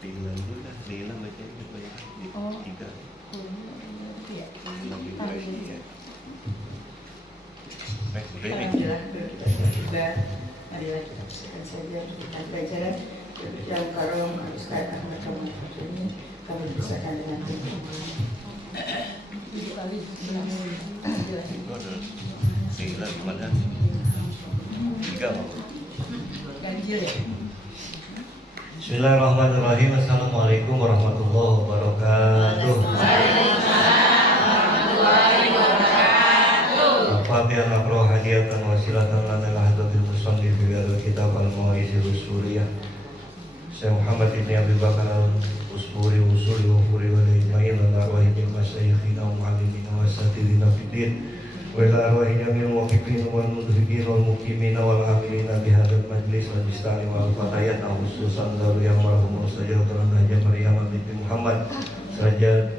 Tinggal dulu dah, Nila baca ini apa ya? Tiga. Lagi baik ya. Udah ini. Alhamdulillah, marilah kita persiapkan saja kita pelajaran yang kalau Ustaz Ahmad kamu ini kami pisahkan dengan itu. Nila gimana? Tiga mau. Ganjil ya. Bismillahirrahmanirrahim. Assalamualaikum warahmatullahi wabarakatuh. Al-Fatihah naqra hadiyatan wasilatan lana lahadatil musannif fi hadzal kitab al-mawaizi usuliyah. Syekh Muhammad ibn Abi Bakar al-Usburi usuli wa furi wa la'imain wa arwahil masyayikhina wa mu'allimina wa satirina fid din wa ila arwahi jamil muwaqifin wal mudhikin wal muqimina wal amilina bihadzal majlis wal istari wal fatayat khususan daru yang marhum sajadatul Haja Maryam binti Muhammad Sajad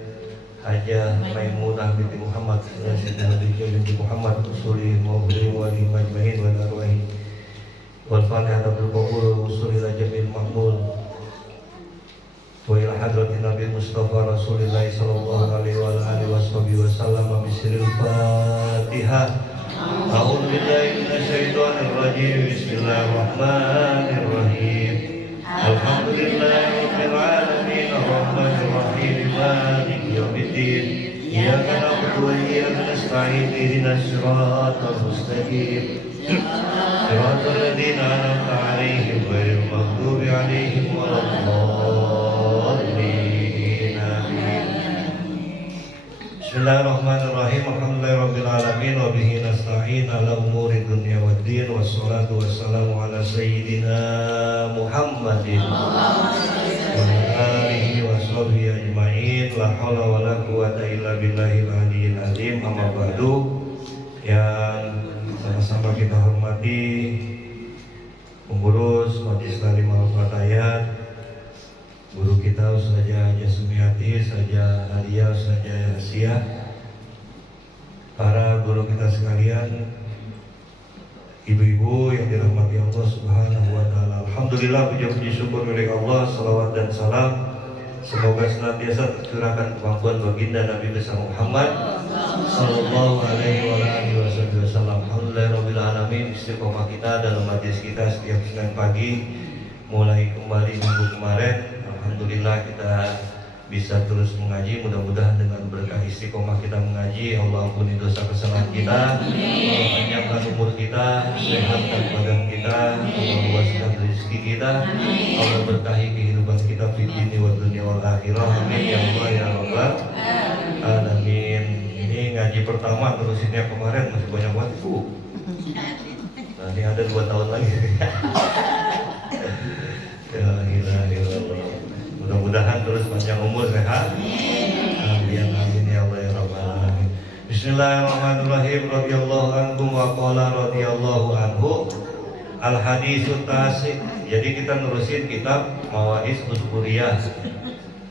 Haja Maimunah binti Muhammad Siti Khadijah binti Muhammad usuli mawbri wal majmain wal arwahi wal fatihah bil qabul usuli jamil maqbul wa ila hadratin Nabi Mustafa Rasulillah sallallahu alaihi wa alihi wasallam bisiril Fatihah. A'udzu billahi minasyaitonir rajim. Bismillahirrahmanirrahim. Alhamdulillahirabbil alamin arrahmanir rahim maliki yaumiddin. Iyyaka na'budu wa iyyaka nasta'in ihdinas siratal mustaqim. Siratal ladzina an'amta 'alaihim ghairil maghdubi 'alaihim waladdallin. Bismillahirrahmanirrahim. Alhamdulillahirabbil alamin wa bihi nasta'in ala umuri dunya waddin wassalatu wassalamu ala sayyidina Muhammadin wa ala alihi washabihi ajmain. La haula wala quwwata illa billahil aliyyil azim. Amma ba'du. Yang sama-sama kita hormati pengurus Majelis Taklim Al-Fatayat, guru kita Ustazah Haja Sumiati, Ustazah Nadia, Ustazah Asia, para guru kita sekalian, ibu-ibu yang dirahmati Allah Subhanahu wa taala. Alhamdulillah, puji syukur milik Allah, salawat dan salam semoga senantiasa tercurahkan kemampuan baginda Nabi besar Muhammad sallallahu alaihi wasallam. Alhamdulillahirabbil alamin. Istiqomah kita dalam majelis kita setiap Senin pagi mulai kembali minggu kemarin. Alhamdulillah kita bisa terus mengaji. Mudah-mudahan dengan berkah istiqomah kita mengaji, Allah ampuni dosa kesalahan kita, Allah panjangkan umur kita, sehatkan badan kita, Allah luaskan rezeki kita, Allah berkahi kehidupan kita di dunia wa dunia wal akhirah. Amin ya Allah ya rabbal alamin. Ini ngaji pertama, terusinnya kemarin masih banyak banget Bu. Nah, ini ada 2 tahun lagi. Ya ilah. Mudah-mudahan terus panjang umur sehat. Amin amin ya Allah ya rabbal alamin. Bismillahirrahmanirrahim. Radhiyallahu anhu wa qala radhiyallahu anhu. Al haditsut tasik. Jadi kita nerusin kitab Mawaiz Usburiyah.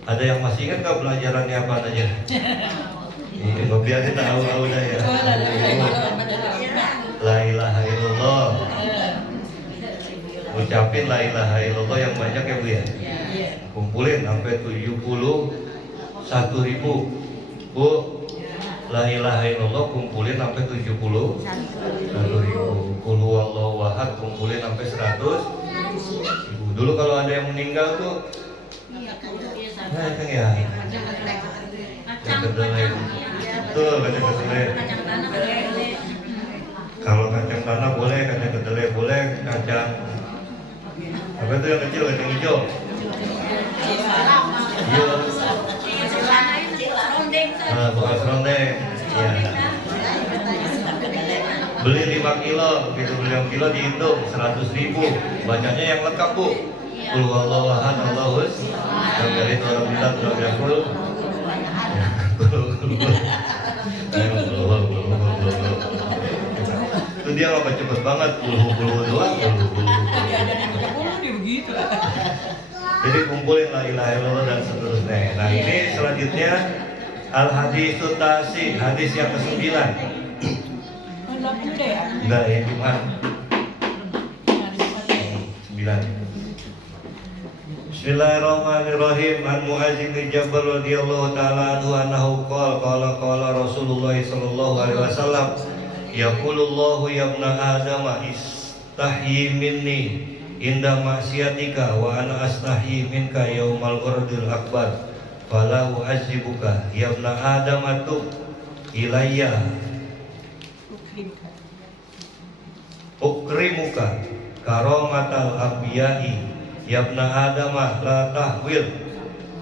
Ada yang masih ingat enggak pelajarannya apa aja? Ini biar kita tahu dah ya. La ilaha illallah. Ucapin la ilaha illallah yang banyak ya Bu ya. Kumpulin sampai 71.000 Bu. La ilaha illallah kumpulin sampai 71.000. Qul huwallahu ahad kumpulin sampai 100.000. Dulu kalau ada yang meninggal tuh nah kan ya kacang kedelai. Betul, kacang kedelai. Kalau kacang tanah boleh, kacang kedelai boleh, kacang apa itu yang kecil, kacang hijau. Iya. Bukan serondeng. Iya. Beli 5 kilo, begitu beli 5 kilo dihitung 100.000. Bacanya yang lengkap Bu. Qul huwallahu ahad, Allahus sampai itu orang bilang sudah biakul. Itu dia apa cepet banget, puluh doang. Jadi kumpulin la ilaha illallah dan seterusnya. Nah ini selanjutnya al haditsut tasik, hadis yang ke-9. Enggak ya, Jumat 9. Bismillahirrahmanirrahim. An Mu'adz bin Jabal radhiyallahu taala anhu annahu qala Rasulullah sallallahu alaihi wasallam yaqulullahu ya ibna Adam istahyi minni inda maksiatika wa ana astahyi minka yaumal urdil akbar fala u'adzibuka ya ibna Adam atub ilayya ukrimuka karomatal anbiya'i ya ibna Adam la tahwil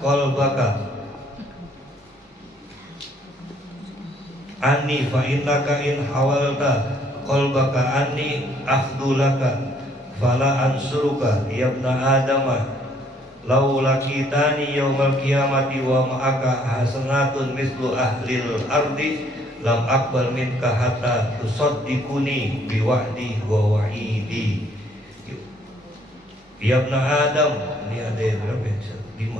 qalbaka anni fa innaka in hawalta qalbaka anni afdulaka fala ansuruka ya ibna Adam law lakitani yaumal qiyamati wa ma'aka hasanatun mislu ahlil ardi lam akbar minka hatta tusaddiquni biwa'di wa wa'idi. Ya ibna Adam, ini ada yang berapa ya? 5.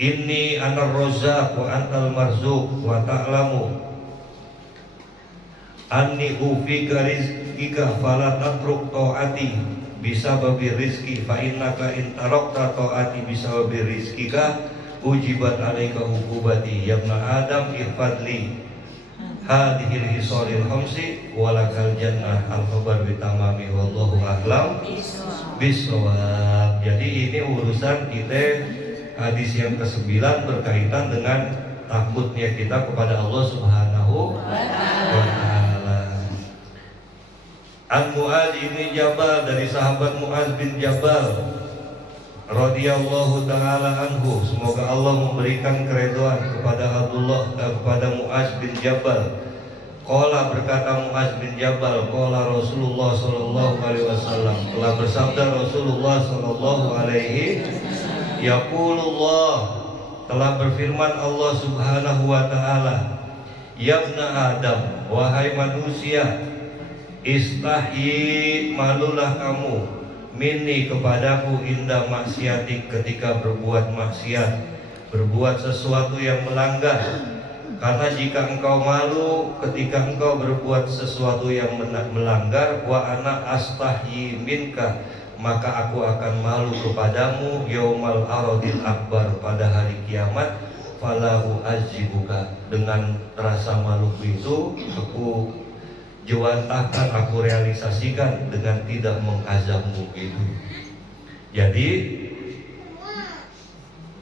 Inni anar rozak wa antal marzuq wa ta'lamu anni ufika rizqika fala tatruk ta'ati bisababi rizqi fa innaka in tarakta ta'ati bisababi rizqika ujibat alaika hukubati ya ibna Adam ihfadli hadhil hisalil khamsi walakal jannah al-khabar bitamami wallahu a'lam bisawab. Jadi ini urusan kita hadis yang ke-9 berkaitan dengan takutnya kita kepada Allah Subhanahu wa taala. An Mu'adz bin Jabal, dari sahabat Mu'adz bin Jabal radhiyallahu taala anhu, semoga Allah memberikan keridhaan kepada Mu'adz bin Jabal. Qala, berkata Mu'adz bin Jabal, qala Rasulullah sallallahu alaihi wasallam, telah bersabda Rasulullah sallallahu alaihi yaqulullah, telah berfirman Allah Subhanahu wa taala, ya ibna Adam, wahai manusia, istahyi, malulah kamu, minni, kepadaku, indah maksiatik, ketika berbuat maksiat, berbuat sesuatu yang melanggar. Karena jika engkau malu ketika engkau berbuat sesuatu yang melanggar, wa ana astahyi minka, maka aku akan malu kepadamu yaumal aradil akbar, pada hari kiamat. Falahu azibuka, dengan rasa maluku itu aku jawantahkan, aku realisasikan dengan tidak mengazabmu itu. Jadi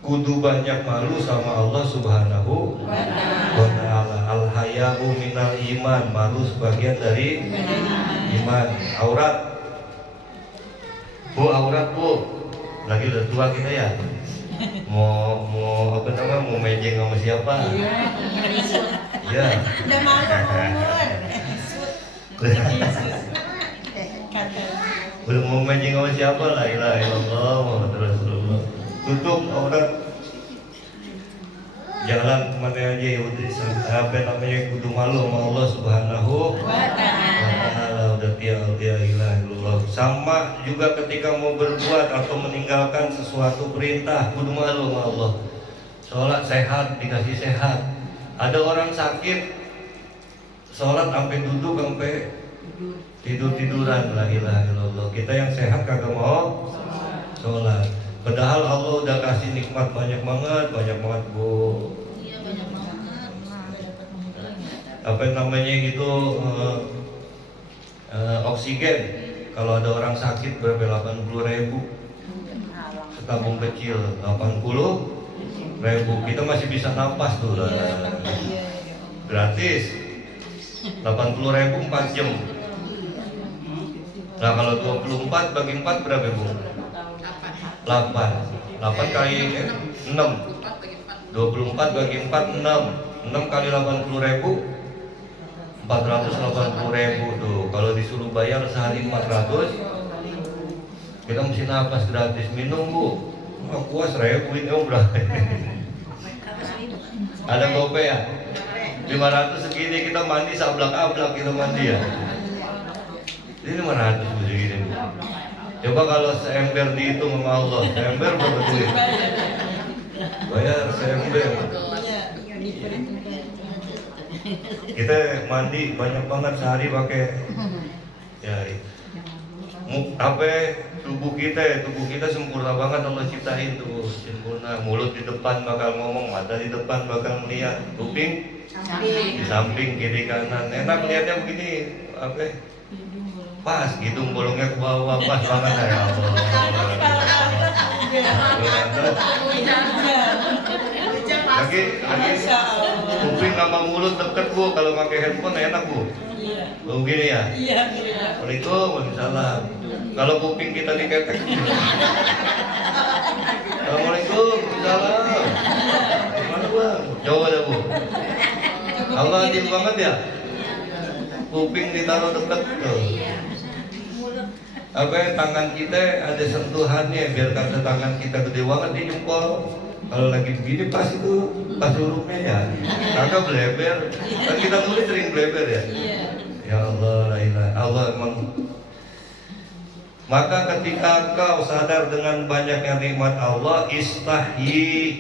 kudu banyak malu sama Allah Subhanahu wa ta'ala. Al-haya'u minal iman, malu sebagian dari iman. Aurat, bu, aurat bu, lagi udah tua kita ya. Mau apa namanya, mau mejeng sama siapa? Iya. Udah malu umur. Udah mau mejeng sama siapa? La ilaha illallah Muhammadur Rasulullah. Tutup aurat, jalan kemana aja ya, apa namanya, kudu malu sama Allah Subhanahu wa ta'ala. Udah tiada ilaha illallah. Sama juga ketika mau berbuat atau meninggalkan sesuatu perintah, kudu malu sama Allah. Sholat sehat, dikasih sehat. Ada orang sakit, sholat sampai duduk, sampai tidur-tiduran. La ilaha illallah. Kita yang sehat kagak mau sholat. Padahal Allah udah kasih nikmat banyak banget bu. Iya, banyak banget. Apa namanya itu, oksigen. Kalau ada orang sakit berapa? 80.000. Setabung kecil 80.000. Kita masih bisa napas tuh lah. Gratis. 80.000 4 jam. Nah kalau 24 bagi 4 berapa bu? 8 kali 6, 24 bagi 4 6 kali 80.000 480.000 tuh. Kalau disuruh bayar sehari 400, kita mesti napas gratis. Minum bu, nggak puas 1.000 ini berapa? Ada gope ya? 500 segini, kita mandi sablak-ablak, kita mandi ya. Ini 500 bu segini bu. Coba kalau seember dihitung sama Allah, seember berapa duit? Bayar seember. Kita mandi banyak banget sehari pakai ya tubuh kita sempurna banget Allah ciptain tuh, sempurna. Mulut di depan bakal ngomong, mata di depan bakal melihat, kuping di samping kiri kanan. Enak lihatnya begini, pas hidung bolongnya ke bawah, pas banget ya Allah. Lagi kuping sama mulut deket Bu, kalau pakai handphone enak Bu. Begini ya. Waalaikumsalam, waalaikumsalam. Kalau kuping kita diketek. Assalamualaikum, waalaikumsalam. Mana Bang? Coba dah Bu. Allah adil banget ya. Kuping ditaruh dekat tuh. Tangan kita ada sentuhannya, biar kata tangan kita gede banget di jempol. Kalau lagi begini pas hurufnya ya. Kagak bleber. Kan kita tulis sering bleber ya. Ya Allah, la ilaha Allah emang. Maka ketika kau sadar dengan banyaknya nikmat Allah, istahyi,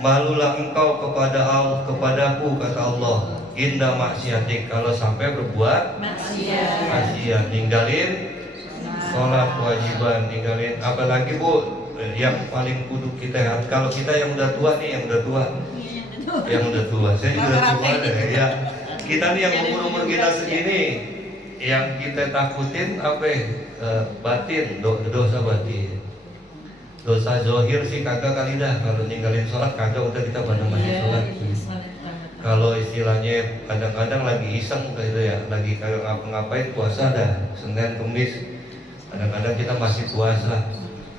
malulah engkau kepadaku, kata Allah. Indah maksiatik, kalau sampai berbuat maksiat, ninggalin sholat kewajiban, ninggalin apalagi Bu, yang paling kudu kita, kalau kita yang udah tua nih, yang udah tua, saya juga udah tua deh, ya. Kita nih yang umur kita segini, yang kita takutin batin, dosa batin. Dosa zohir sih kagak kali dah, kalau ninggalin sholat kagak, udah kita masih sholat. Kalau istilahnya kadang-kadang lagi iseng gitu ya, lagi kagak ngapa-ngapain, puasa dah, Senin Kemis, kadang-kadang kita masih puasa.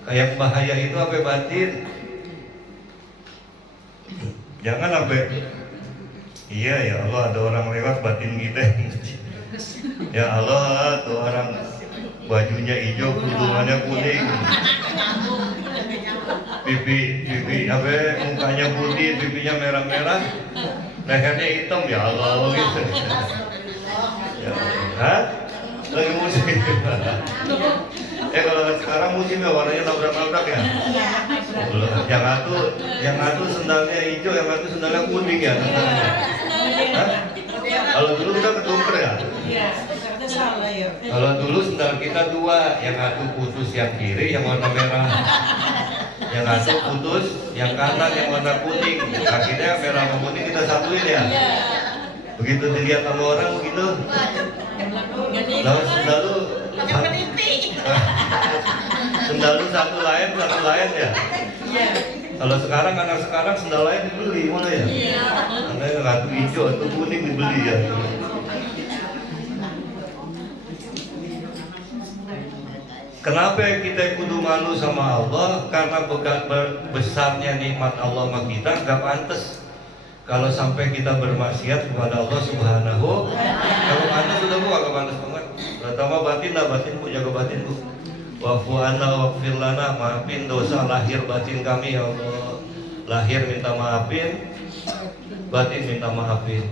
Kayak bahaya itu batin. Jangan iya ya Allah, ada orang lewat batin kita. Ya Allah, tuh orang bajunya hijau, kerudungannya kuning, pipi mukanya putih, pipinya merah-merah, lehernya hitam, ya Allah gitu. Ya, hah? Lagi musim. Kalau sekarang musimnya warnanya nabrak-nabrak ya. Yang satu sendalnya hijau, yang satu sendalnya kuning ya. Kalau dulu kita ketumper ya. Kalau dulu sendal kita dua, yang satu putus yang kiri yang warna merah, yang satu putus yang kanan yang warna kuning. Akhirnya merah sama kuning kita satuin ya. Begitu dilihat sama orang begitu. Lalu sendal lu satu lain ya. Kalau sekarang anak sekarang sendal lain dibeli mana ya? Karena yang satu hijau atau kuning dibeli ya. Kenapa kita kudu malu sama Allah? Karena besarnya nikmat Allah sama kita gak pantas kalau sampai kita bermaksiat kepada Allah Subhanahu. Kalau pantas sudah Bu, agak pantas banget. Pertama batin Bu, jaga batin Bu. Wa'fu anna wa'fir lana, maafin dosa lahir batin kami ya Allah. Lahir minta maafin, batin minta maafin.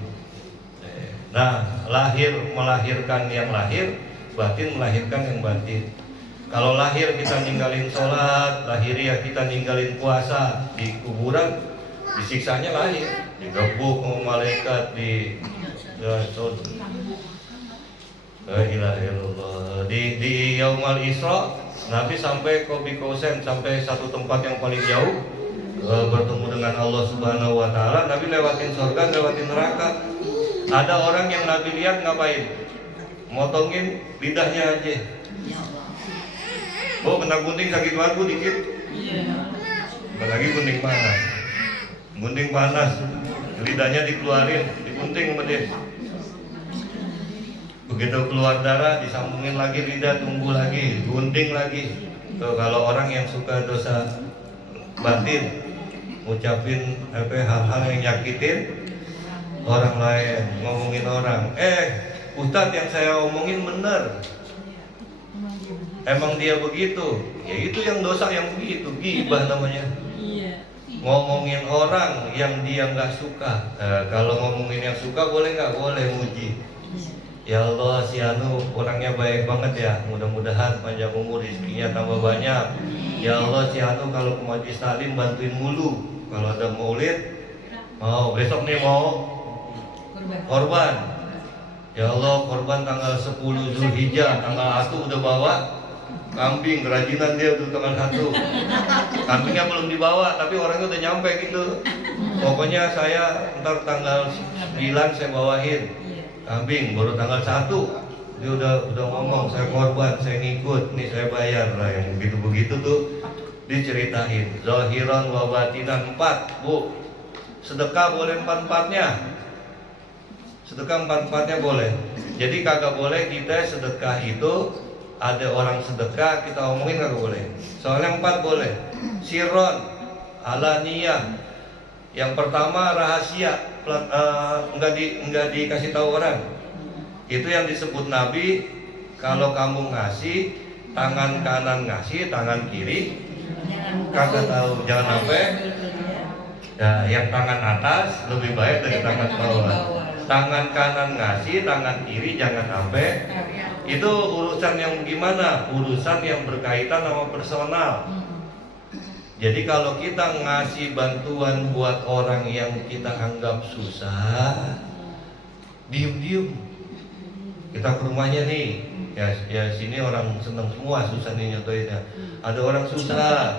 Nah, lahir melahirkan yang lahir, batin melahirkan yang batin. Kalau lahir kita ninggalin sholat, lahiriah kita ninggalin puasa, di kuburan disiksanya lahir, digebuk sama malaikat, la ilaha illallah. Di Yaumal Isra Nabi sampai Qobi Qausain, sampai satu tempat yang paling jauh, bertemu dengan Allah Subhanahu wa taala. Nabi lewatin surga, lewatin neraka. Ada orang yang Nabi lihat ngapain? Motongin lidahnya aja. Oh, kena gunting sakit banget Bu dikit. Apalagi gunting panas. Gunting panas, lidahnya dikeluarin, digunting sama dia. Begitu keluar darah, disambungin lagi lidah, tunggu lagi, gunting lagi. Tuh, kalau orang yang suka dosa batin, ngucapin hal-hal yang nyakitin orang lain, ngomongin orang. Ustadz yang saya omongin bener, emang dia begitu. Ya itu yang dosa yang begitu, ghibah namanya. Ngomongin orang yang dia nggak suka. Kalau ngomongin yang suka boleh nggak? Boleh, muji. Ya Allah, si Anu orangnya baik banget ya. Mudah-mudahan panjang umur, rezekinya tambah banyak. Ya Allah, si Anu kalau ke majelis taklim bantuin mulu. Kalau ada maulid, mau besok nih mau korban. Ya Allah, korban tanggal 10 Zulhijjah, tanggal 1 udah bawa kambing, kerajinan dia tuh tanggal 1. Kambingnya belum dibawa, tapi orangnya udah nyampe gitu. Pokoknya saya ntar tanggal 9 saya bawain kambing, baru tanggal 1 dia udah ngomong, saya korban, saya ngikut, nih saya bayar. Nah yang begitu-begitu tuh diceritain. Zahiran wa batinan 4, Bu. Sedekah boleh 4-4-nya. Sedekah 4-4-nya boleh. Jadi kagak boleh kita sedekah itu ada orang sedekah kita omongin kagak boleh. Soalnya 4 boleh. Sirron, alaniyah. Yang pertama rahasia, enggak dikasih tahu orang. Itu yang disebut Nabi, kalau kamu ngasih, tangan kanan ngasih, tangan kiri kagak tahu, jangan sampai. Ya, yang tangan atas lebih baik dari tangan bawah. Tangan kanan ngasih, tangan kiri jangan sampai. Itu urusan yang gimana? Urusan yang berkaitan sama personal. Jadi kalau kita ngasih bantuan buat orang yang kita anggap susah, diem-diem. Kita ke rumahnya nih, ya sini orang seneng semua susah nih nyotoinnya. Ada orang susah,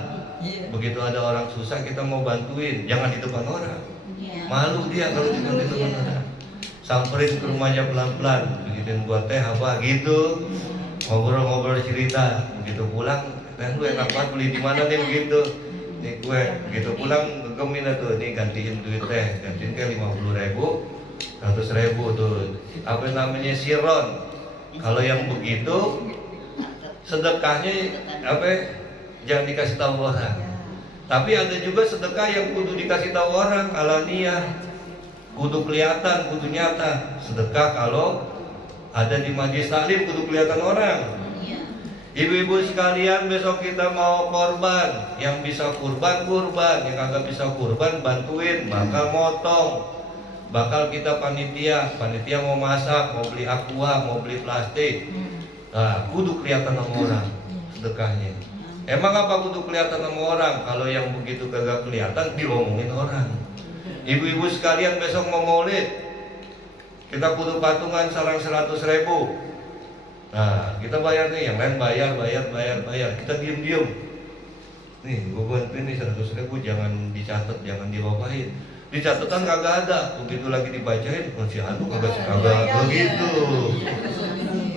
begitu ada orang susah kita mau bantuin, jangan di depan orang. Malu dia kalau cuma di depan orang. Samperin ke rumahnya pelan-pelan, bikinin buat teh apa gitu, ngobrol-ngobrol cerita. Begitu pulang, teh lu enak banget beli di mana nih begitu. Nih gue, begitu pulang gemin tuh, nih gantiin duit teh, gantiin kayak 50.000. 100.000 tuh, apa namanya sirron. Kalau yang begitu sedekahnya apa? Jangan dikasih tahu orang. Tapi ada juga sedekah yang kudu dikasih tahu orang, alaniyah, kudu kelihatan, kudu nyata. Sedekah kalau ada di majelis taklim kudu kelihatan orang. Ibu-ibu sekalian, besok kita mau korban. Yang bisa kurban, yang kagak bisa kurban, bantuin, bakal motong. Bakal kita panitia mau masak, mau beli aqua, mau beli plastik. Nah, kudu kelihatan sama orang sedekahnya. Emang apa kudu kelihatan sama orang? Kalau yang begitu kagak kelihatan, diomongin orang. Ibu-ibu sekalian, besok mau maulid, kita kudu patungan sarang 100.000. Nah, kita bayar nih, yang lain bayar. Kita diem-diem. Nih, gue bantuin nih 100.000, jangan dicatat, jangan dilopahin. Di catatan kagak ada, begitu lagi dibacain, si Anu kagak begitu.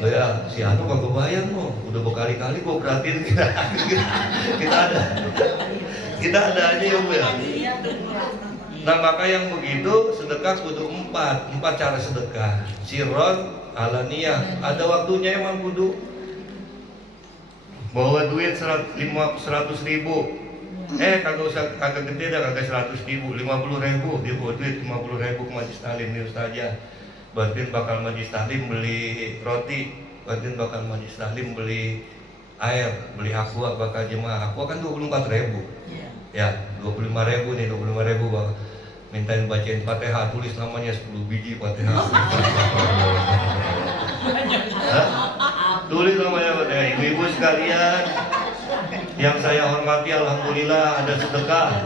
Oh ya, si Anu kagak bayar loh, udah berkali-kali gue perhatiin kita ada aja ya Bu ya. Nah maka yang begitu sedekah kudu 4 cara sedekah. Sirron, alaniyah, ada waktunya emang kudu. Bawa duit 100.000. Kagak gede dah, kagak 100.000, 50.000 dia bawa duit 50.000 ke majelis taklim nih ustazah. Bantuin bakal majelis taklim beli roti, bantuin bakal majelis taklim beli air, beli aqua bakal jemaah. Aqua kan 24.000. Ya, 25.000 nih, 25.000 bakal mintain bacain Fatihah, tulis namanya 10 biji Fatihah. Tulis namanya Fatihah. Ibu-ibu sekalian yang saya hormati, alhamdulillah ada sedekah.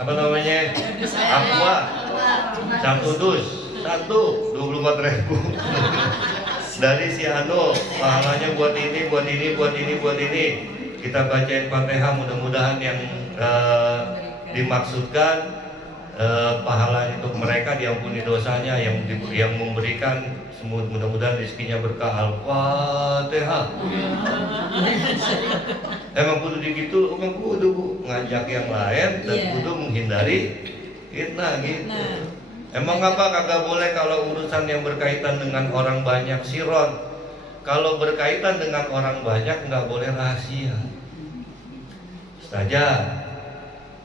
Apa namanya? Aqua. 1 dus, 24.000. Dari si Anu, pahalanya buat ini. Kita bacain Fatihah, mudah-mudahan yang dimaksudkan pahala untuk mereka diampuni dosanya, yang memberikan mudah-mudahan rezekinya berkah. Al-Fatihah. Emang kudu digitu, emang kudu Bu ngajak yang lain dan kudu menghindari fitnah gitu. Emang apa kagak boleh kalau urusan yang berkaitan dengan orang banyak sirron. Kalau berkaitan dengan orang banyak nggak boleh rahasia. Saja.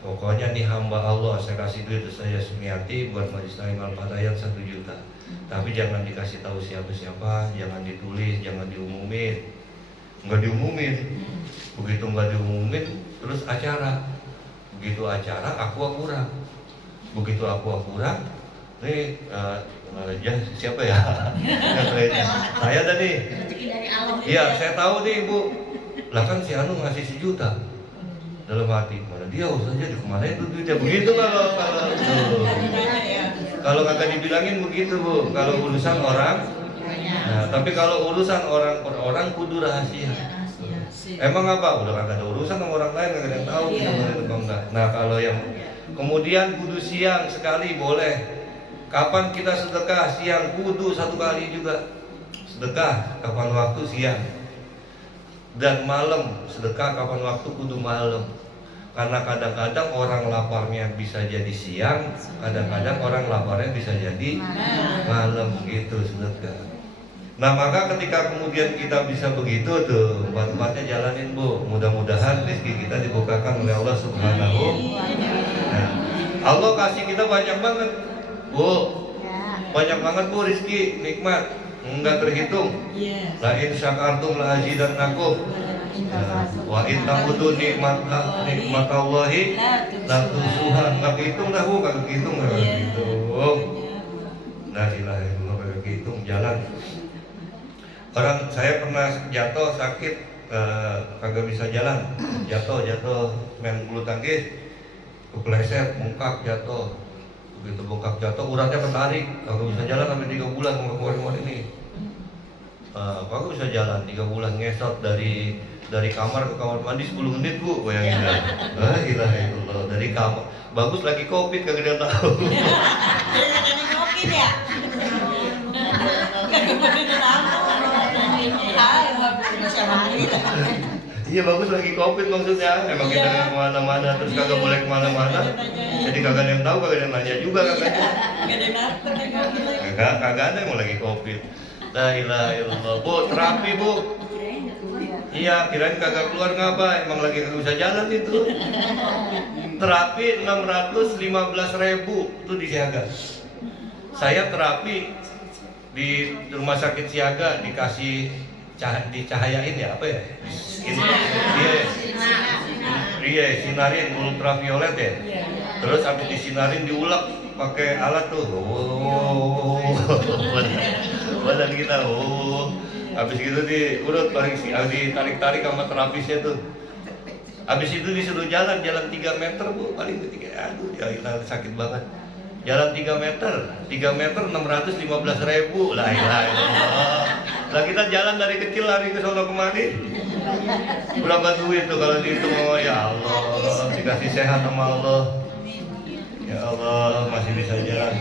Pokoknya nih hamba Allah, saya kasih duit saya Sumiati buat majelis taklim Al-Fatayat 1 juta. Tapi jangan dikasih tahu siapa-siapa, jangan ditulis, jangan diumumin. Enggak diumumin. Begitu enggak diumumin, terus acara. Begitu acara, aqua kurang. Begitu aqua kurang, nih siapa ya? Saya tadi. Iya, saya tahu nih Bu. Lah kan si Anu ngasih 1 juta. Dalam hati, mana dia usahanya di kemana itu duitnya. Begitu kalau kagak dibilangin begitu Bu. Kalau urusan orang Nah, tapi kalau urusan orang per orang kudu rahasia. Emang apa? Udah kagak ada urusan sama orang lain, kagak ada yang tahu kita boleh atau enggak. Nah, kalau yang kemudian kudu siang sekali boleh. Kapan kita sedekah? Siang kudu satu kali juga. Sedekah kapan waktu siang. Dan malam sedekah kapan waktu kudu malam. Karena kadang-kadang orang laparnya bisa jadi siang, kadang-kadang orang laparnya bisa jadi malam gitu sedekah. Nah, maka ketika kemudian kita bisa begitu tuh, empat-empatnya jalanin Bu. Mudah-mudahan rezeki kita dibukakan oleh Allah Subhanahu. Nah, Allah kasih kita banyak banget Bu, banyak banget Bu rezeki, nikmat, enggak terhitung. La in syakartum la azidannakum. Wa in ta'udu nikmatallahi la tusuha. Enggak hitung dah Bu, enggak hitung, enggak hitung. La ilaha illallah, enggak hitung jalan. Orang saya pernah jatuh sakit, kagak bisa jalan, jatuh main bulu tangkis, kepleset, bengkak jatuh, begitu bengkak jatuh, uratnya ketarik, kagak bisa jalan sampai 3 bulan kemarin ini, kagak bisa jalan 3 bulan ngesot dari kamar ke kamar mandi 10 menit Bu, bayangin dah, ilaha illallah, dari kamar, bagus lagi covid kagak ada yang tahu. Jadi covid ya? Iya bagus lagi covid maksudnya. Emang kita nggak kemana-mana terus kagak boleh kemana-mana. Jadi kagak ada yang tahu, kagak ada yang nanya juga kagak. Kagak ada yang mau lagi covid. La ilaha illallah. Bu, terapi Bu. Iya, kirain kagak keluar ngapa? Emang lagi kagak bisa jalan itu. Terapi 615.000 itu di Siaga. Saya terapi di rumah sakit Siaga dikasih dicahayain ya apa ya? Iya, sinarin ultraviolet ya. Terus habis disinarin diulek pakai alat tuh. Badan kita. Habis gitu diurut paling ditarik-tarik sama terapisnya tuh. Habis itu disuruh jalan 3 meter Bu, paling ketiga. Aduh, ya sakit banget. Jalan 3 meter 615.000. La ilaha illallah. Lah kita jalan dari kecil lari ke sono kemari. Berapa duit tuh kalau dihitung? Oh ya Allah, dikasih sehat sama Allah. Ya Allah, masih bisa jalan.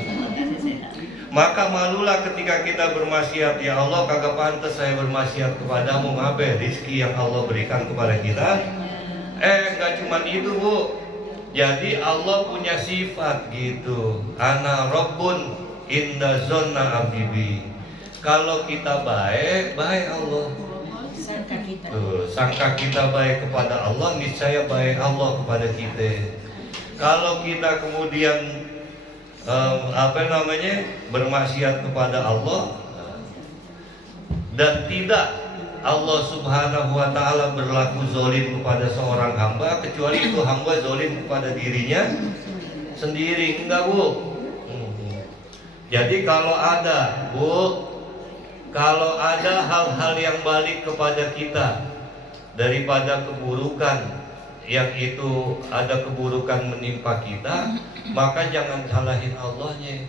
Maka malulah ketika kita bermaksiat, ya Allah kagak pantas saya bermaksiat kepadamu, ngabe rizki yang Allah berikan kepada kita. Enggak cuma itu Bu. Jadi Allah punya sifat gitu. Ana Rabbun inda zonna abdi. Kalau kita baik Allah. Sangka kita baik kepada Allah, niscaya baik Allah kepada kita. Kalau kita kemudian bermaksiat kepada Allah dan tidak Allah Subhanahu wa ta'ala berlaku zolim kepada seorang hamba, kecuali itu hamba zolim kepada dirinya sendiri. Enggak Bu. Jadi kalau ada hal-hal yang balik kepada kita daripada keburukan, yang itu ada keburukan menimpa kita, maka jangan salahin Allahnya.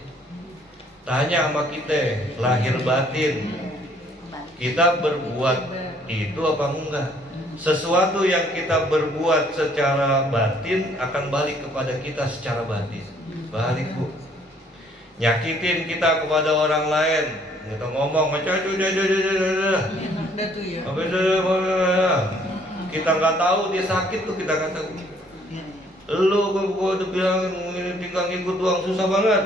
Tanya sama kita, lahir batin, kita berbuat itu apa enggak? Sesuatu yang kita berbuat secara batin akan balik kepada kita secara batin. Balik Bu. Nyakitin kita kepada orang lain, kita ngomong macam kita nggak tahu dia sakit tuh, kita nggak tahu. Lu gua udah bilang tinggal ngikut doang susah banget.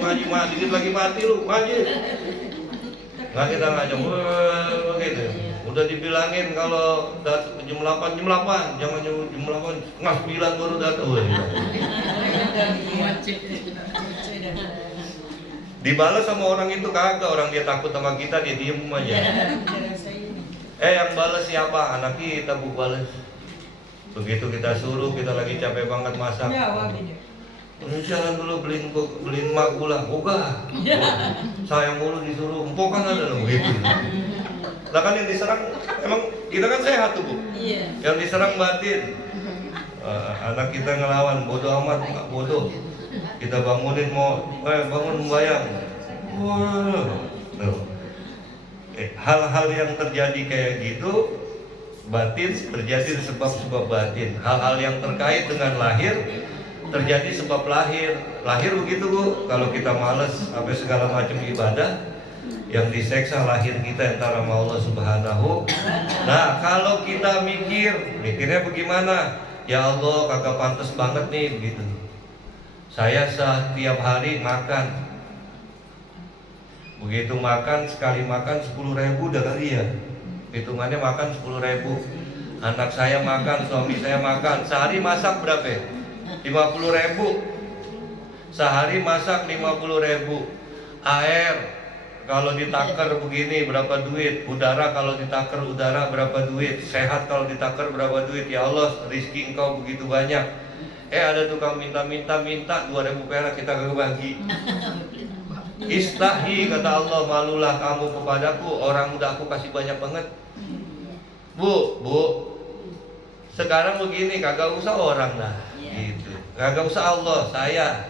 Ngaji mati dikit lagi mati lu ngaji. Nggak kita ngajak begitu. Udah dibilangin kalau jam 8 jangan jam 8 setengah 9 baru datang. Dibalas sama orang itu kagak, orang dia takut sama kita dia diem aja. Yang balas siapa? Anak kita Bu balas. Begitu kita suruh, kita lagi capek banget masak. Jangan dulu beliin mak gula, buka. Sayang mulu disuruh, empok kan ada loh begitu. Lah kan yang diserang, emang kita kan sehat tuh Bu. Yang diserang batin. Anak kita ngelawan, bodoh amat, bodoh. Kita bangunin bangun membayang. Tuh. Hal-hal yang terjadi kayak gitu batin terjadi sebab-sebab batin. Hal-hal yang terkait dengan lahir terjadi sebab lahir. Lahir begitu Bu, kalau kita males sampai segala macam ibadah, yang diseksa lahir kita antara sama Allah Subhanahu. Nah, kalau kita mikirnya bagaimana? Ya Allah, kagak pantas banget nih begitu. Saya setiap hari makan. Begitu makan, sekali makan 10.000 udah kali ya. Hitungannya makan 10.000. Anak saya makan, suami saya makan. Sehari masak berapa? 50.000. Sehari masak 50.000. Air kalau ditaker begini berapa duit? Udara kalau ditaker udara berapa duit? Sehat kalau ditaker berapa duit? Ya Allah, rizki engkau begitu banyak. Ada tukang minta 2.000 perak kita kagak bagi. Istahi kata Allah, malulah kamu kepadaku, orang udah aku kasih banyak banget. Bu, sekarang begini, kagak usah orang dah, gitu. Kagak usah Allah, saya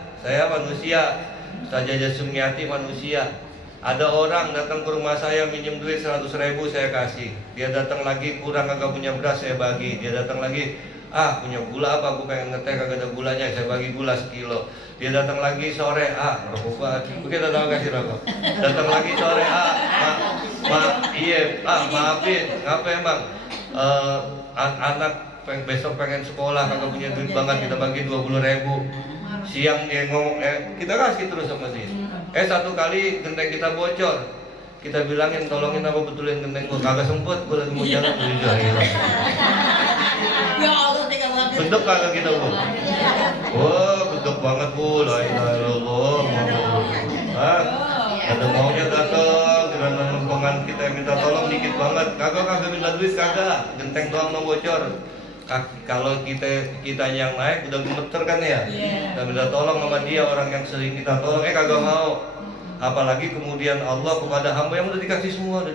manusia, Ustaz Jaja Sumiati manusia. Ada orang datang ke rumah saya minjem duit 100.000 saya kasih. Dia datang lagi kurang kagak punya beras saya bagi. Dia datang lagi, punya gula apa? Aku pengen ngeteh kagak ada gulanya, saya bagi gula sekilo. Dia datang lagi sore, rokok banget. Mungkin datang kasih rokok. Datang lagi sore, maafin, ngapa emang? Anak besok pengen sekolah kagak punya duit banget, kita bagi 20.000. Siang dia ngomong, kita kasih terus sama dia. Satu kali genteng kita bocor, kita bilangin tolongin apa betulin genteng gua, kagak sempet, gua lagi mau jalan, udah hilang. Ya Allah, tega banget. Bentuk kagak kita Bu? Wah, bentuk banget Bu, la ilaha illallah. Ada maunya datang, dengan lompongan kita minta tolong dikit banget, kagak minta duit kagak, genteng doang mau bocor. Kalau kita yang naik udah gemeter kan ya, kita minta tolong sama dia, orang yang sering kita tolong, kagak mau. Apalagi kemudian Allah kepada hamba yang udah dikasih semua ya.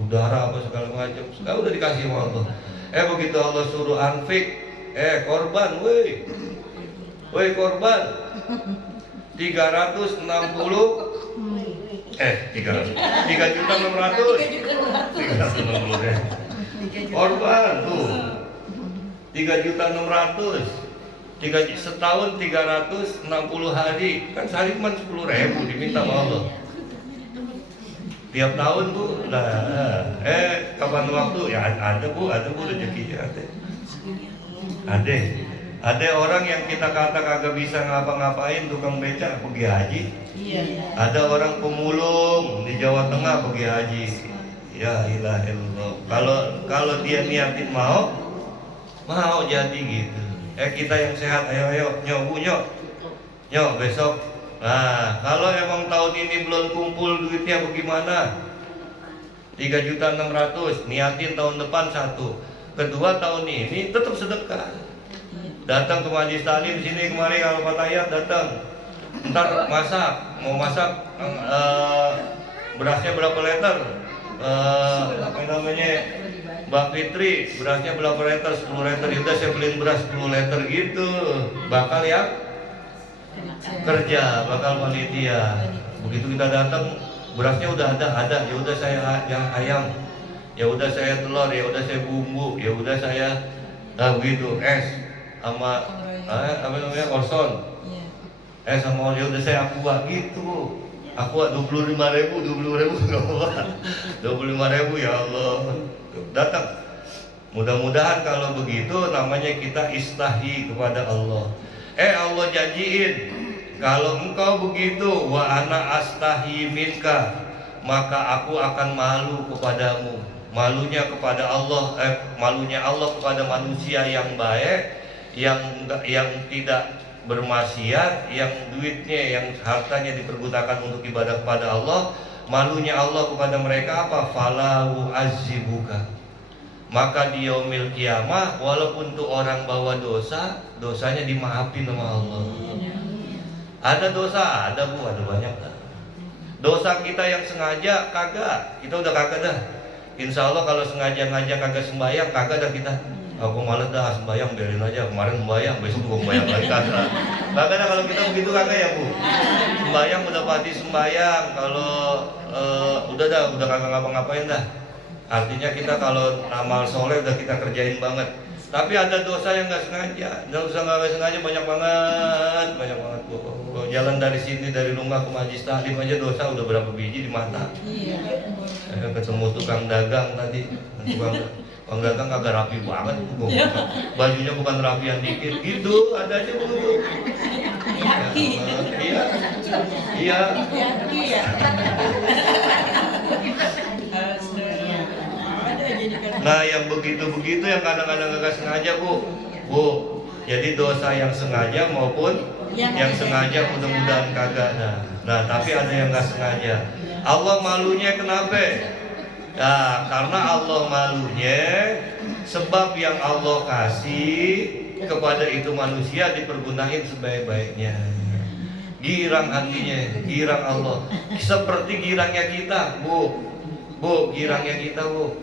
Udara apa segala macam, segala udah dikasih sama Allah. Begitu Allah suruh anfik, korban, woi korban 360 korban tuh 3.600.000 setahun 360 hari kan sehari cuma 10.000 diminta sama Allah tiap tahun Bu. Kapan waktu ya ada Bu rezekinya ada orang yang kita kata kagak bisa ngapa-ngapain, tukang becak pergi haji. Ada orang pemulung di Jawa Tengah pergi haji. Ya ilah illallah. Kalau dia niatin mau jadi gitu. Kita yang sehat, ayo nyok besok. Nah, kalau emang tahun ini belum kumpul duitnya bagaimana? 3.600.000, niatin tahun depan 1. Kedua tahun ini tetap sedekah. Datang ke majelis taklim sini kemarin kalau Pak Tayat datang. Ntar mau masak berasnya berapa liter? Mbak Fitri, berasnya berapa liter? 10 liter. Udah saya beliin beras 10 liter gitu. Bakal ya kerja, bakal panitia. Begitu kita datang, berasnya udah ada. Ya udah saya yang ayam, ya udah saya telur, ya udah saya bumbu, ya udah saya begitu sama apa namanya orson. Sama ya udah saya aqua gitu. Aqua 25.000 nggak apa-apa. 25.000 ya Allah. Datang. Mudah-mudahan kalau begitu namanya kita istahi kepada Allah. Allah janjiin kalau engkau begitu wa ana astahi minka, maka aku akan malu kepadamu. Malunya kepada Allah, malunya Allah kepada manusia yang baik, yang tidak bermaksiat, yang duitnya, yang hartanya dipergunakan untuk ibadah kepada Allah. Malunya Allah kepada mereka apa? Falahu azibuka. Maka di yaumil kiamah, walaupun tuh orang bawa dosa, dosanya dimaafin sama Allah. Ada dosa, ada Bu, ada banyak dah. Dosa kita yang sengaja kagak, kita udah kagak dah. Insya Allah kalau sengaja kagak sembahyang, kagak dah kita. aku malas dah sembayang, biarin aja, kemarin sembayang, besok juga sembayang lagi kagak. Kagak dah kalau kita begitu kagak ya Bu. Sembayang udah pasti sembayang, kalau udah kagak ngapa-ngapain dah. Artinya kita kalau amal soleh udah kita kerjain banget. Tapi ada dosa yang nggak sengaja, dosa nggak sengaja banyak banget Bu. Jalan dari sini dari rumah ke Majlis Taklim aja dosa udah berapa biji di mata. Iya. Ketemu tukang dagang tadi, tukang dagang kagak rapi banget Bu. Bajunya bukan rapian dikit, gitu ada aja Bu. Iya. Nah yang begitu-begitu yang kadang-kadang nggak sengaja Bu. Jadi dosa yang sengaja maupun yang sengaja mudah-mudahan kagak. Nah tapi ada yang nggak sengaja. Allah malunya kenapa? Nah karena Allah malunya sebab yang Allah kasih kepada itu manusia dipergunakan sebaik-baiknya. Girang hatinya, girang Allah. Seperti girangnya kita Bu, girangnya kita Bu.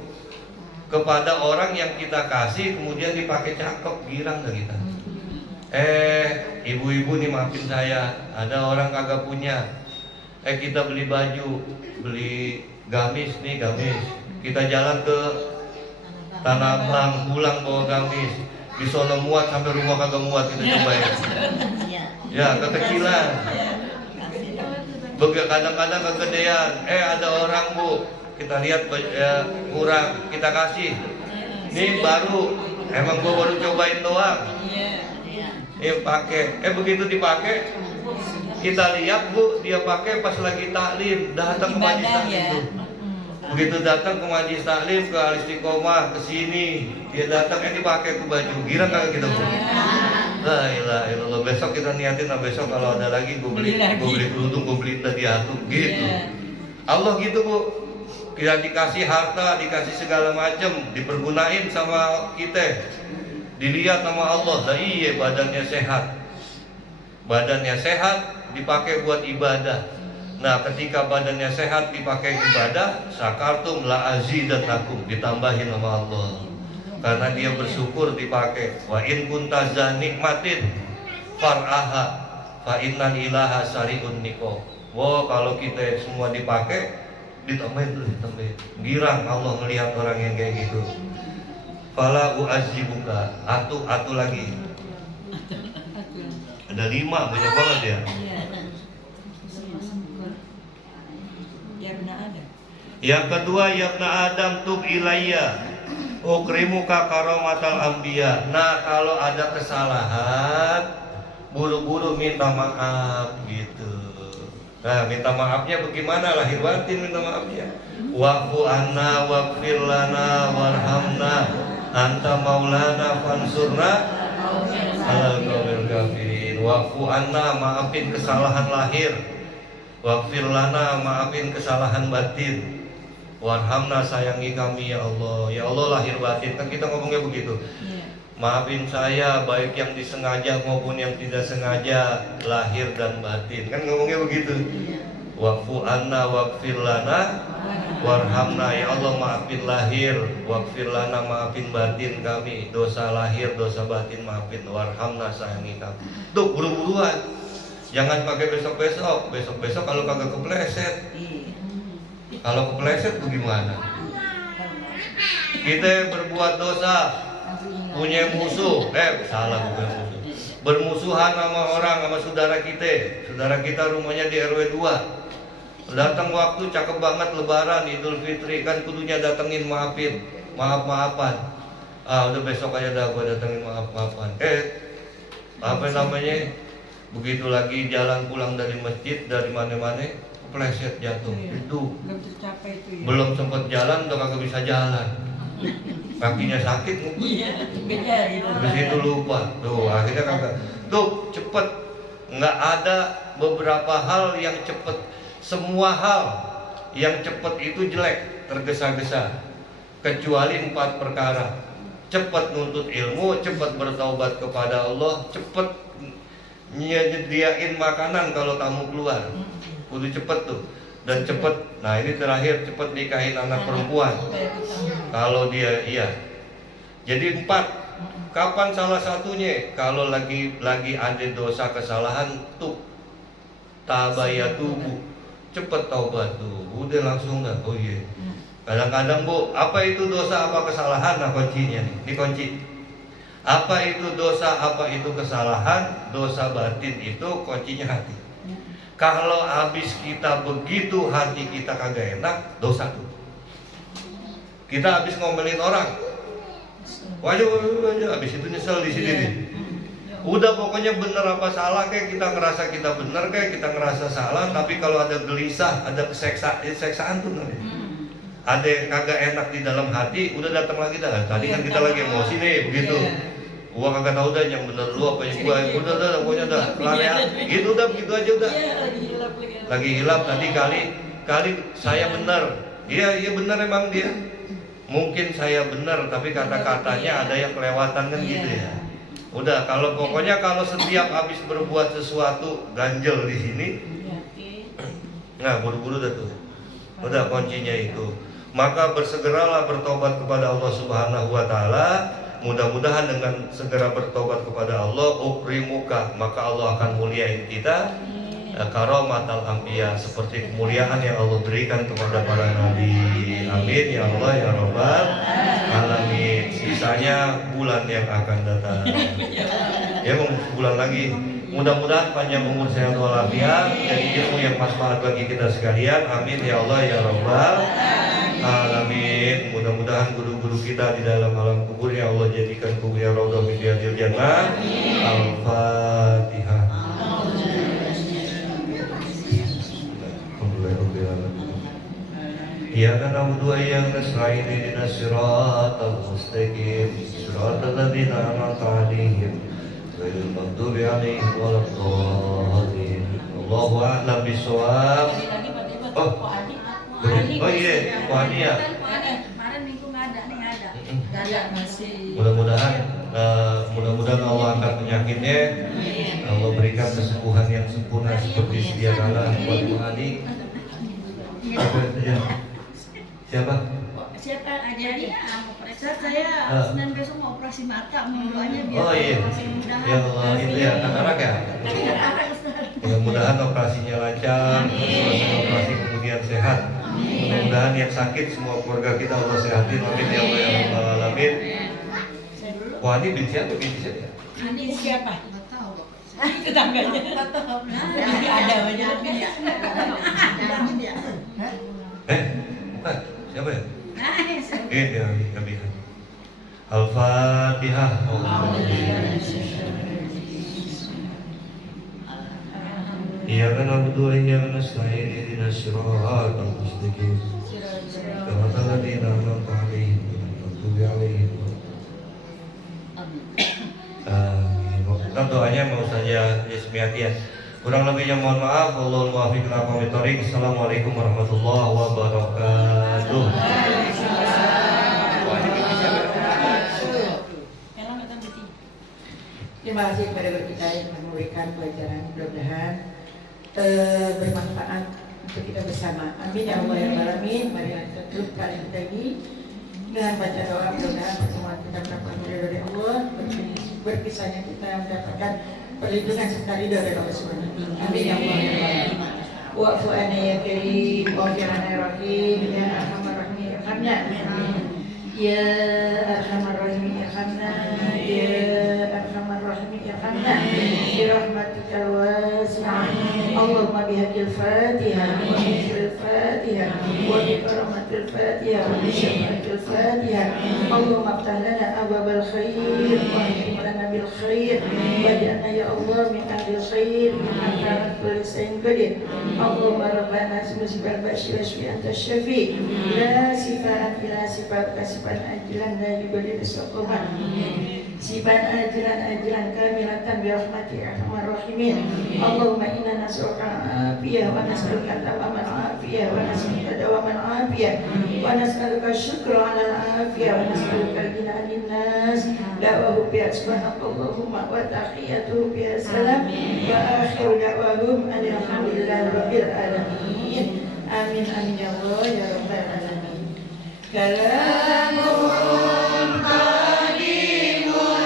Kepada orang yang kita kasih kemudian dipakai cakep, girang gak kita? Ibu-ibu nih maafin saya, ada orang kagak punya. Kita beli baju, beli gamis nih, gamis. Kita jalan ke Tanah Abang, pulang bawa gamis. Di sono muat sampai rumah kagak muat, kita cobain. Ya, kekecilan. Kadang-kadang kegedean. Ada orang Bu, kita lihat kurang, kita kasih. Ini baru, emang gua baru cobain doang. Pakai. Begitu dipakai, kita lihat Bu, dia pakai pas lagi taklim, datang ke Majlis Taklim tuh. Begitu datang ke Majlis Taklim, ke Al Istiqomah, ke sini, dia datang dipakai ke baju. Girang kagak kita Bu? La ilaha illallah. Besok kita niatin, besok kalau ada lagi gua beli kerudung, gua beli tadi atuh gitu. Allah gitu Bu. Kita dikasih harta, dikasih segala macam, dipergunain sama kita, dilihat sama Allah. Lah iya badannya sehat, dipakai buat ibadah. Nah ketika badannya sehat dipakai ibadah, sakartum la azidannakum, ditambahin sama Allah. Karena dia bersyukur dipakai. Wa in kunta zanikmatin far'aha fa innal ilaha sari'un niqab. Kalau kita semua dipakai, ditambahin. Girang Allah melihat orang yang kayak gitu. Fala u'azibuka, atu lagi. Ada 5, banyak banget ya. Yang kedua, yabna Adam tub ilayya ukrimuka karomatal anbiya. Nah kalau ada kesalahan, buru-buru minta maaf gitu. Nah minta maafnya bagaimana? Lahir batin minta maafnya. Wa'fu anna waghfir lana warhamna anta maulana fansurna alal qaumil kafirin. Wa'fu anna, maafin kesalahan lahir. Waghfir lana, maafin kesalahan batin. Warhamna, sayangi kami ya Allah. Ya Allah lahir batin, kan kita ngomongnya begitu. Maafin saya baik yang disengaja maupun yang tidak sengaja, lahir dan batin. Kan ngomongnya begitu. Wa'fu anna waghfir lana warhamna, ya Allah maafin lahir, waghfir lana, maafin batin kami, dosa lahir, dosa batin maafin, warhamna, sayangi kami. Tuh buru-buruan. Jangan pakai besok-besok. Besok-besok kalau kagak kepleset. Kalau kepleset bagaimana? Kita berbuat dosa, punya musuh, salah bukan musuh. Bermusuhan sama orang, sama saudara kita. Saudara kita rumahnya di RW 2. Datang waktu cakep banget lebaran, Idul Fitri, kan kudunya datengin maafin, maaf-maafan. Udah besok aja dah gua datengin maaf-maafan. Apa namanya? Begitu lagi jalan pulang dari masjid, dari mana-mana, kepleset jatuh. Itu belum sempat jalan udah kagak bisa jalan. Kakinya sakit, habis itu lupa. Tuh akhirnya kagak. Tuh cepet. Nggak ada beberapa hal yang cepet. Semua hal yang cepet itu jelek, tergesa-gesa. Kecuali 4 perkara. Cepet nuntut ilmu, cepet bertaubat kepada Allah, cepet nyediain makanan kalau tamu keluar. Kudu cepet tuh. Dan cepet, nah ini terakhir, cepet nikahin anak perempuan. Kalau dia, iya. Jadi 4 Kapan salah satunya? Kalau lagi ada dosa kesalahan tuh tabayatubu, cepet taubat tuh, udah langsung dah. Oh iya. Kadang-kadang Bu, apa itu dosa, apa kesalahan? Nah kuncinya nih, ini kunci. Apa itu dosa, apa itu kesalahan? Dosa batin itu kuncinya hati. Kalau habis kita begitu hati kita kagak enak, dosa tuh. Kita habis ngomelin orang, wajah habis itu nyesel di sini nih. Udah pokoknya bener apa salah kayak kita ngerasa kita bener kayak kita ngerasa salah, tapi kalau ada gelisah, ada keseksaan tuh namanya. Ada yang kagak enak di dalam hati, udah datang lagi dah. Tadi kan kita lagi emosi nih, begitu. Gua kagak tahu dah yang bener lu apa yang gua. Udah pokoknya dah. Gitu udah begitu aja udah. Lagi hilap tadi kali saya bener. Iya bener emang dia. Mungkin saya bener, tapi kata-katanya ada yang kelewatan kan gitu ya. Udah, pokoknya kalau setiap habis berbuat sesuatu ganjel di sini, nah buru-buru dah tuh. Udah kuncinya itu. Maka bersegeralah bertobat kepada Allah Subhanahu wa taala. Mudah-mudahan dengan segera bertobat kepada Allah, ukrimuka, maka Allah akan muliain kita. Karomatal anbiya, seperti kemuliaan yang Allah berikan kepada para nabi. Amin ya Allah ya Rabbal alamin. Sisanya bulan yang akan datang. Ya bulan lagi. Mudah-mudahan panjang umur sehat walafiat, jadi ilmu yang manfaat bagi kita sekalian. Amin ya Allah ya Rabbal alamin. Mudah-mudahan guru-guru kita di dalam alam kubur ya Allah jadikan kuburnya raudhah min riyadil jannah. Al-Fatihah. Iyyaka na'budu wa iyyaka nasta'in ihdinas siratal mustaqim siratal ladzina an'amta 'alaihim ghairil maghdubi 'alaihim waladdallin. Allahu a'lam bishawab. Oh iya, Pak Adi ya. Kemarin minggu nggak ada nih, ada masih. Mudah-mudahan Allah angkat penyakitnya. Allah berikan kesembuhan yang sempurna seperti sedia kala buat Pak Adi. Siapa? Siapa aja dia? Saya Senin besok mau operasi mata, mau doanya biar. Oh iya. Ya Allah, itu ya katarak ya. Mudah-mudahan operasinya lancar, selesai operasi kemudian sehat. Mudah-mudahan yang sakit semua keluarga kita Allah sehatin. Amin ya Allah ya Rabbal alamin. Wah ini binti siapa? Binti siapa? Ini siapa? Nggak tahu. Tetangganya. Ada banyak ya. Bukan. Siapa ya? Iya, kami. Al-Fatihah. Iyyaka na'budu wa iyyaka nasta'in ihdinas siratal mustaqim siratal ladzina an'amta 'alaihim ghairil maghdubi 'alaihim. Amin. Doanya mau saja Yasmiati ya. Kurang lebihnya mohon maaf. Wallahul muwaffiq ila aqwamit thoriq. Assalamualaikum warahmatullahi wabarakatuh. Terima kasih kepada guru kita yang telah memberikan pelajaran, mudah-mudahan bermanfaat untuk kita bersama. Amin ya Allah ya Rabbal alamin. Mari kita tutup kali kita ini dengan baca doa, mudah-mudahan pertemuan kita mendapat ridho dari Allah, berpisahnya kita mendapatkan perlindungan serta ridho dari Allah Subhanahu wa taala. Amin ya Allah ya Rabbal alamin. Wa'fu anna ya karim, wa'fu anna ya rahim, ya arhamar rahimin irhamna. Ya arhamar rahimin irhamna, ya arhamar rahimin irhamna. Bi rahmatikal wasi'ah. Allahumma bihaqil Fatihah wa bihaqil Fatihah wa bi karamatil Fatihah wa bi syafaatil Fatihah. Allahumma aftah lana abwabal khair wa ahdim lana bil khair waj'alna ya Allah min ahlil khair ala kulli shay'in qadir. Allahumma rabbana musibal bashir wa anta syafi la sifaan ila sifat kasifan ajilan la yubadil saqaman sifan ajilan kamilatan bi rahmatika ya arhamar rahimin. Allahumma inna nas'aluka afiyah wa nas'aluka tawaman afiyah wa nas'aluka dawaman afiyah wa nas'aluka syukra ala afiyah wa nas'aluka ghina 'anil nas da'wahu bi subhanakallahumma wa tahiyatuhu bi salam wa akhiru da'wahum alhamdulillahi rabbil alamin. Amin amin ya Allah ya rabbal alamin. Kalamun qadimun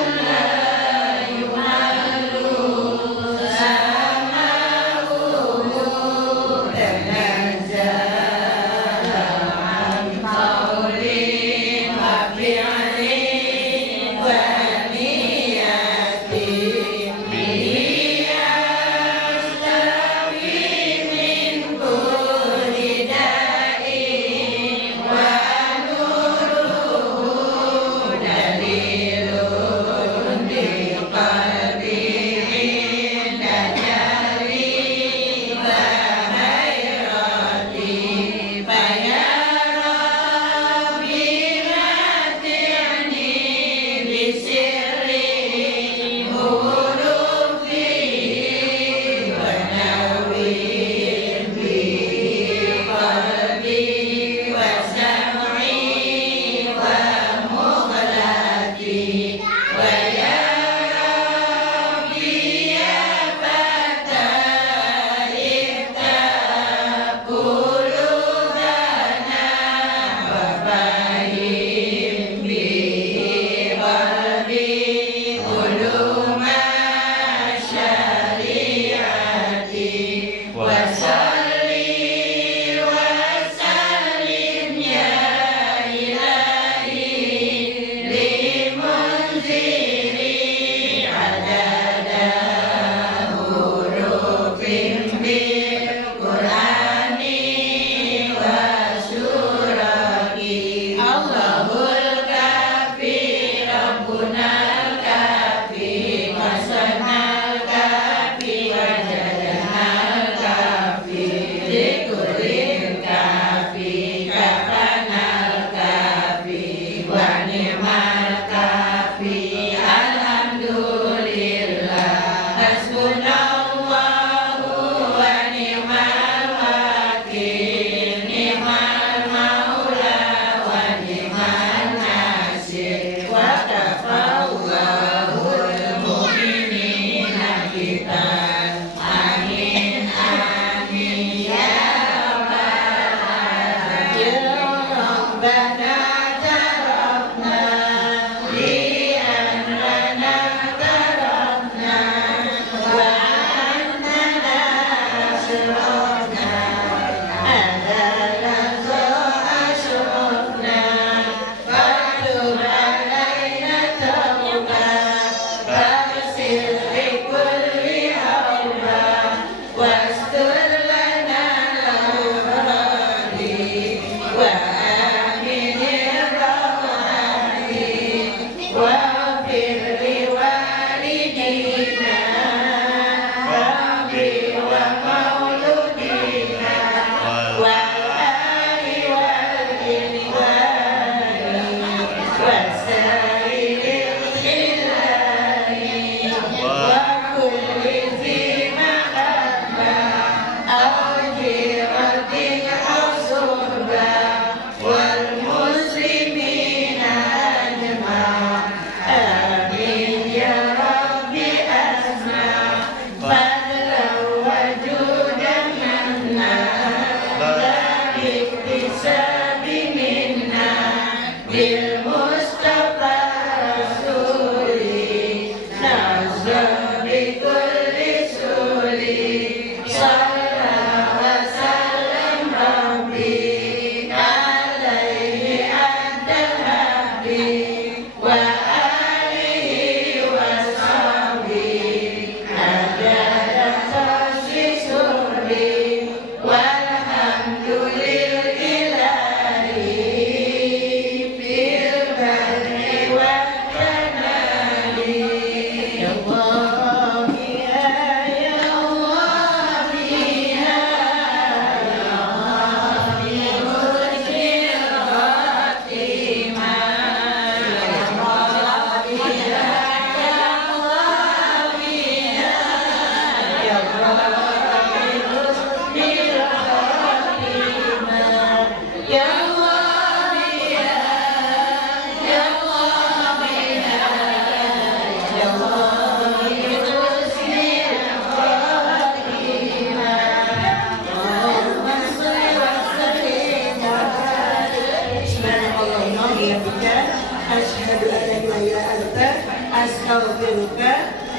astaghfiruka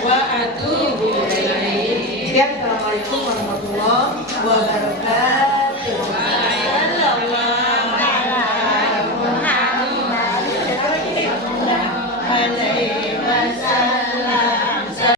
wa atubu ilaik. Sekian, assalamualaikum warahmatullahi wabarakatuh.